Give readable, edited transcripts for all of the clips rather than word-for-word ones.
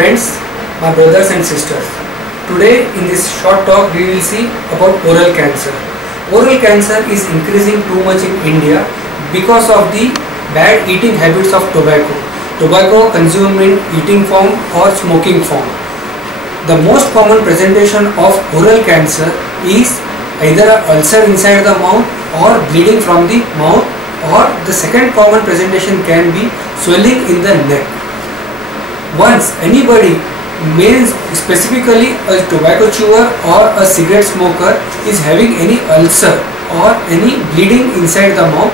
friends, my brothers and sisters. Today in this short talk we will see about oral cancer. Oral cancer is increasing too much in India because of the bad eating habits of tobacco. Tobacco consumed in eating form or smoking form. The most common presentation of oral cancer is either an ulcer inside the mouth or bleeding from the mouth, or the second common presentation can be swelling in the neck. Once anybody, males specifically a tobacco chewer or a cigarette smoker, is having any ulcer or any bleeding inside the mouth,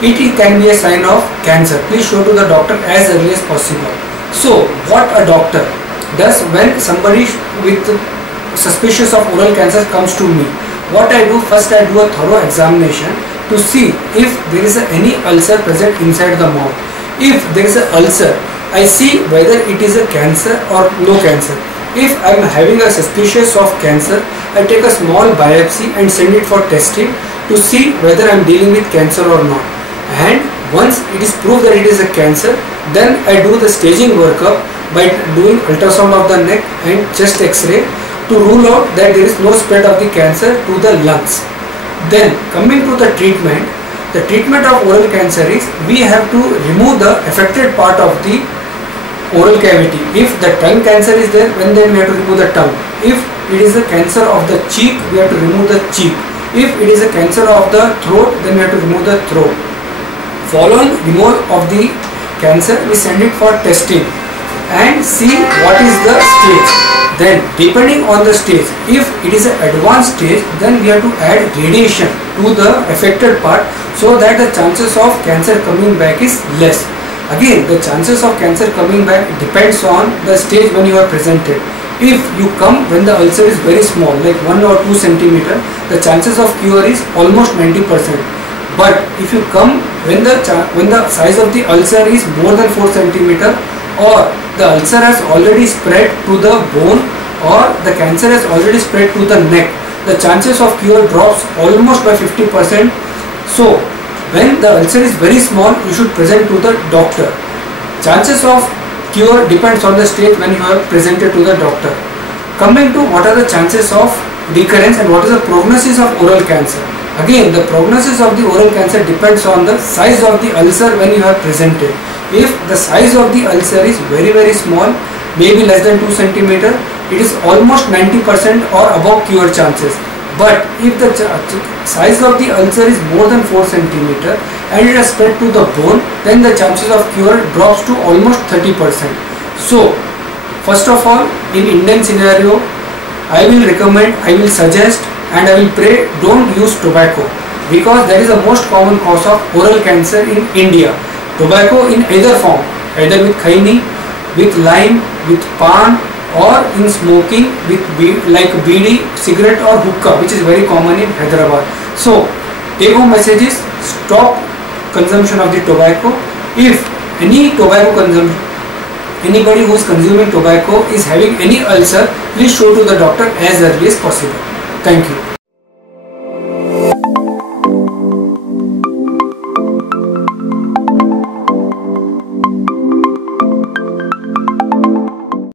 it can be a sign of cancer. Please show to the doctor as early as possible. So what a doctor does when somebody with suspicious of oral cancer comes to me, what I do, first I do a thorough examination to see if there is any ulcer present inside the mouth. If there is an ulcer, I see whether it is a cancer or no cancer. If I am having a suspicious of cancer, I take a small biopsy and send it for testing to see whether I am dealing with cancer or not. And once it is proved that it is a cancer, then I do the staging workup by doing ultrasound of the neck and chest X-ray to rule out that there is no spread of the cancer to the lungs. Then coming to the treatment of oral cancer is we have to remove the affected part of the oral cavity. If the tongue cancer is there, then we have to remove the tongue. If it is a cancer of the cheek, we have to remove the cheek. If it is a cancer of the throat, then we have to remove the throat. Following removal of the cancer, we send it for testing and see what is the stage. Then depending on the stage, if it is an advanced stage, then we have to add radiation to the affected part so that the chances of cancer coming back is less. Again, the chances of cancer coming back depends on the stage when you are presented. If you come when the ulcer is very small, like 1 or 2 centimeter, the chances of cure is almost 90%. But if you come when the size of the ulcer is more than 4 centimeter, or the ulcer has already spread to the bone, or the cancer has already spread to the neck, the chances of cure drops almost by 50%. So when the ulcer is very small, you should present to the doctor. Chances of cure depends on the stage when you have presented to the doctor. Coming to what are the chances of recurrence and what is the prognosis of oral cancer. Again, the prognosis of the oral cancer depends on the size of the ulcer when you have presented. If the size of the ulcer is very small, maybe less than 2 centimeter, it is almost 90% or above cure chances. But if the size of the ulcer is more than 4 centimeter and it has spread to the bone, then the chances of cure drops to almost 30%. So first of all, in Indian scenario, I will recommend, I will suggest and I will pray, don't use tobacco, because that is the most common cause of oral cancer in India. Tobacco in either form, either with khaini, with lime, with pan, or in smoking with like bidi, cigarette or hookah, which is very common in Hyderabad. So take home message is stop consumption of the tobacco. If any tobacco consumption, anybody who is consuming tobacco is having any ulcer, please show to the doctor as early as possible. Thank you.